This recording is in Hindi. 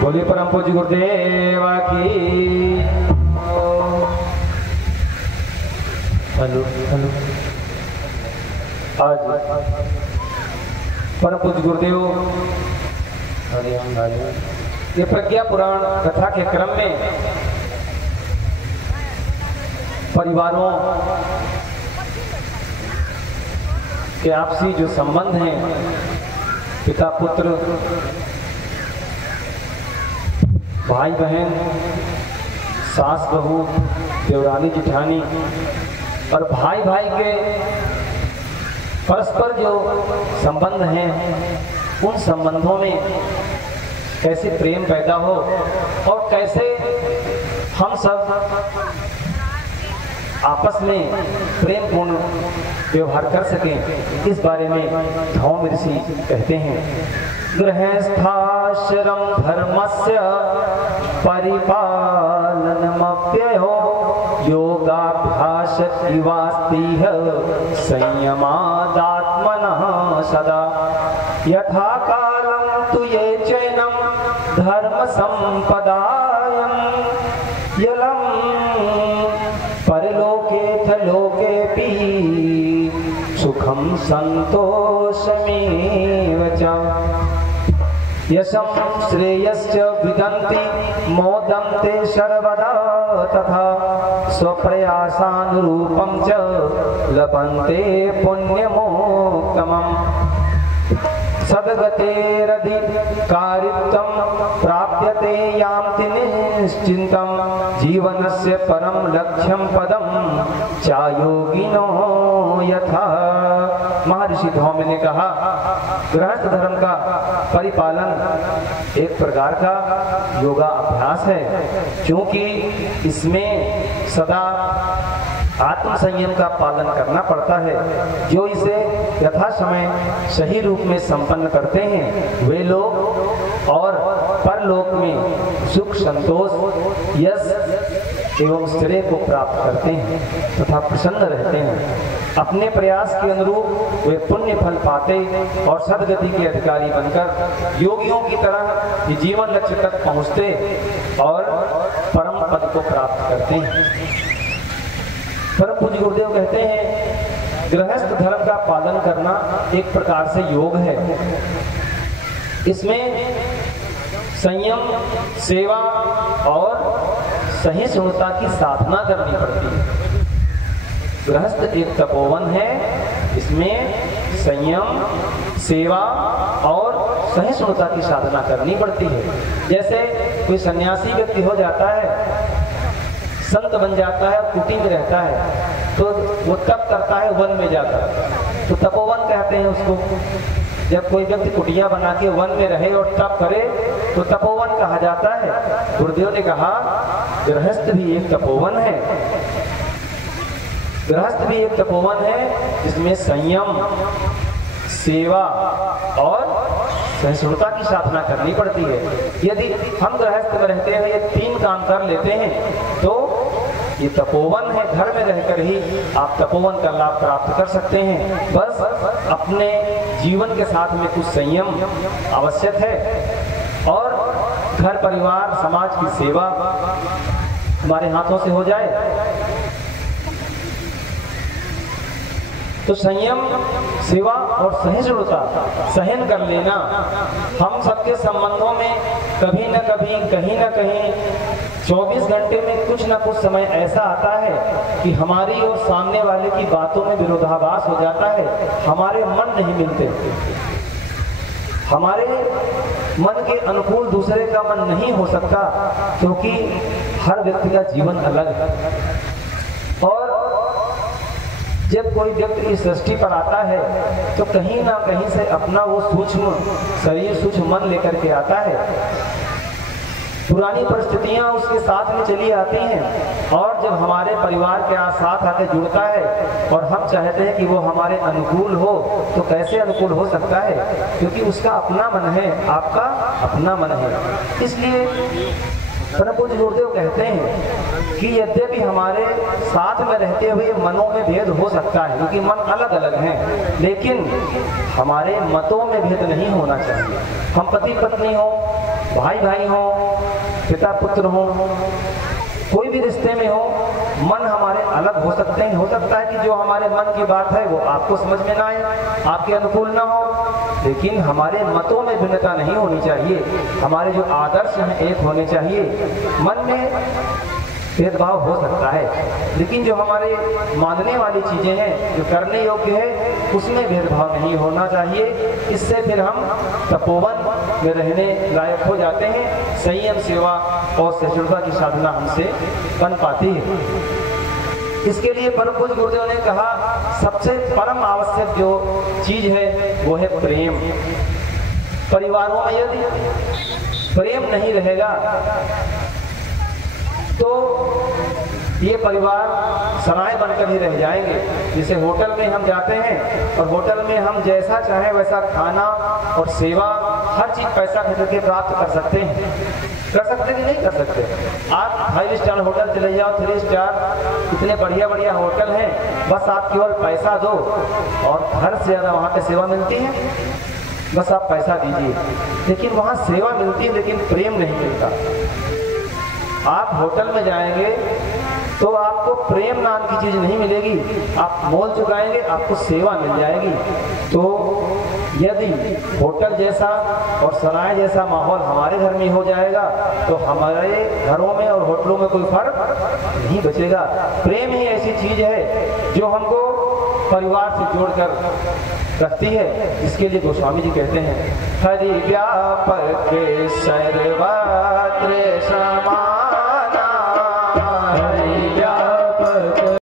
बोलिए परम पूज्य गुरुदेव की। Hello hello. आज परम पूज्य गुरुदेव ये प्रज्ञा पुराण कथा के क्रम में परिवारों के आपसी जो संबंध हैं, पिता पुत्र, भाई बहन, सास बहू, देवरानी जिठानी और भाई भाई के परस्पर जो संबंध हैं, उन संबंधों में कैसे प्रेम पैदा हो और कैसे हम सब आपस में प्रेम पूर्ण व्यवहार कर सकें, इस बारे में धौम ऋषि कहते हैं। गृहस्थाश्रम धर्मस्य परिपालनमप्ययो योगाभ्यास इवास्तिह संयमादात्मनः सदा यथा कालं तु ये चैनं धर्म संपदायं यलं परलोके थ लोकेऽपि सुखं संतोषमेव च यशं श्रेयश्च विदन्ति मोदन्ते सर्वदा तथा स्वप्रयासानुरूपं च लभन्ते पुण्यमोत्तमम्। सद्गतेरधिकारित्वं प्राप्यते यान्ति निश्चिन्तं जीवनस्य परम लक्ष्यं पदं चायोगिनो यथा। महर्षि धौम्य ने कहा, गृहस्थ धर्म का परिपालन एक प्रकार का योगा अभ्यास है, क्योंकि इसमें सदा आत्म संयम का पालन करना पड़ता है। जो इसे यथा समय सही रूप में संपन्न करते हैं वे लोग और परलोक में सुख, संतोष, यश एवं श्रेय को प्राप्त करते हैं तथा प्रसन्न रहते हैं। अपने प्रयास के अनुरूप वे पुण्य फल पाते और सद्गति के अधिकारी बनकर योगियों की तरह जीवन लक्ष्य तक पहुँचते और परम पद को प्राप्त करते हैं। परम पूज्य गुरुदेव कहते हैं, गृहस्थ धर्म का पालन करना एक प्रकार से योग है। इसमें संयम, सेवा और सहिष्णुता की साधना करनी पड़ती है। गृहस्थ एक तपोवन है, इसमें संयम, सेवा और सहिष्णुता की साधना करनी पड़ती है। जैसे कोई सन्यासी व्यक्ति हो जाता है, संत बन जाता है, कुटी में रहता है, तो वो तप करता है वन में जाकर, तो तपोवन कहते हैं उसको। जब कोई व्यक्ति कुटिया बना के वन में रहे और तप करे तो तपोवन कहा जाता है। गुरुदेव ने कहा, गृहस्थ भी एक तपोवन है। गृहस्थ भी एक तपोवन है जिसमें संयम, सेवा और सहिष्णुता की साधना करनी पड़ती है। यदि हम गृहस्थ में रहते हैं ये तीन काम कर लेते हैं तो ये तपोवन है। घर में रहकर ही आप तपोवन का लाभ प्राप्त कर सकते हैं। बस अपने जीवन के साथ में कुछ संयम आवश्यक है और घर परिवार समाज की सेवा हमारे हाथों से हो जाए तो संयम, सेवा और सहिष्णुता सहन कर लेना। हम सबके संबंधों में कभी न कभी, कहीं न कहीं 24 घंटे में कुछ न कुछ समय ऐसा आता है कि हमारी और सामने वाले की बातों में विरोधाभास हो जाता है, हमारे मन नहीं मिलते, हमारे मन के अनुकूल दूसरे का मन नहीं हो सकता, क्योंकि हर व्यक्ति का जीवन अलग है। और जब कोई व्यक्ति इस सृष्टि पर आता है तो कहीं ना कहीं से अपना वो सूक्ष्म शरीर, सूक्ष्म मन लेकर के आता है। पुरानी परिस्थितियां उसके साथ में चली आती हैं और जब हमारे परिवार के साथ आके जुड़ता है और हम चाहते हैं कि वो हमारे अनुकूल हो तो कैसे अनुकूल हो सकता है, क्योंकि उसका अपना मन है, आपका अपना मन है। इसलिए परम पूज्य गुरुदेव कहते हैं कि यद्यपि हमारे साथ में रहते हुए मनों में भेद हो सकता है, क्योंकि मन अलग अलग हैं, लेकिन हमारे मतों में भेद नहीं होना चाहिए। हम पति पत्नी हो, भाई भाई हो, पिता पुत्र हो, कोई भी रिश्ते में हो, मन हमारे अलग हो सकते हैं। हो सकता है कि जो हमारे मन की बात है वो आपको समझ में ना आए, आपके अनुकूल ना हो, लेकिन हमारे मतों में भिन्नता नहीं होनी चाहिए। हमारे जो आदर्श हैं एक होने चाहिए। मन में भेदभाव हो सकता है, लेकिन जो हमारे मानने वाली चीजें हैं, जो करने योग्य है, उसमें भेदभाव नहीं होना चाहिए। इससे फिर हम तपोवन में रहने लायक हो जाते हैं। संयम, सेवा और सहिष्णुता की साधना हमसे बन पाती है। इसके लिए परम पूज्य गुरुदेव ने कहा, सबसे परम आवश्यक जो चीज है वो है प्रेम। परिवारों में यदि प्रेम नहीं रहेगा तो ये परिवार सराय बनकर ही रह जाएंगे। जैसे होटल में हम जाते हैं और होटल में हम जैसा चाहे वैसा खाना और सेवा हर चीज पैसा खर्च के प्राप्त कर सकते हैं। कर सकते कि नहीं कर सकते? आप 5 स्टार होटल चले जाओ, 3 स्टार, इतने बढ़िया बढ़िया होटल हैं, बस आप केवल पैसा दो और घर से ज़्यादा वहाँ पे सेवा मिलती है। बस आप पैसा दीजिए, लेकिन वहाँ सेवा मिलती है लेकिन प्रेम नहीं मिलता। आप होटल में जाएंगे तो आपको प्रेम नाम की चीज नहीं मिलेगी। आप मोल चुकाएंगे, आपको सेवा मिल जाएगी। तो यदि होटल जैसा और सराय जैसा माहौल हमारे घर में हो जाएगा तो हमारे घरों में और होटलों में कोई फर्क नहीं बचेगा। प्रेम ही ऐसी चीज है जो हमको परिवार से जोड़कर रखती है, जिसके लिए गोस्वामी जी कहते हैं हरि व्यापक सर्वत्र समान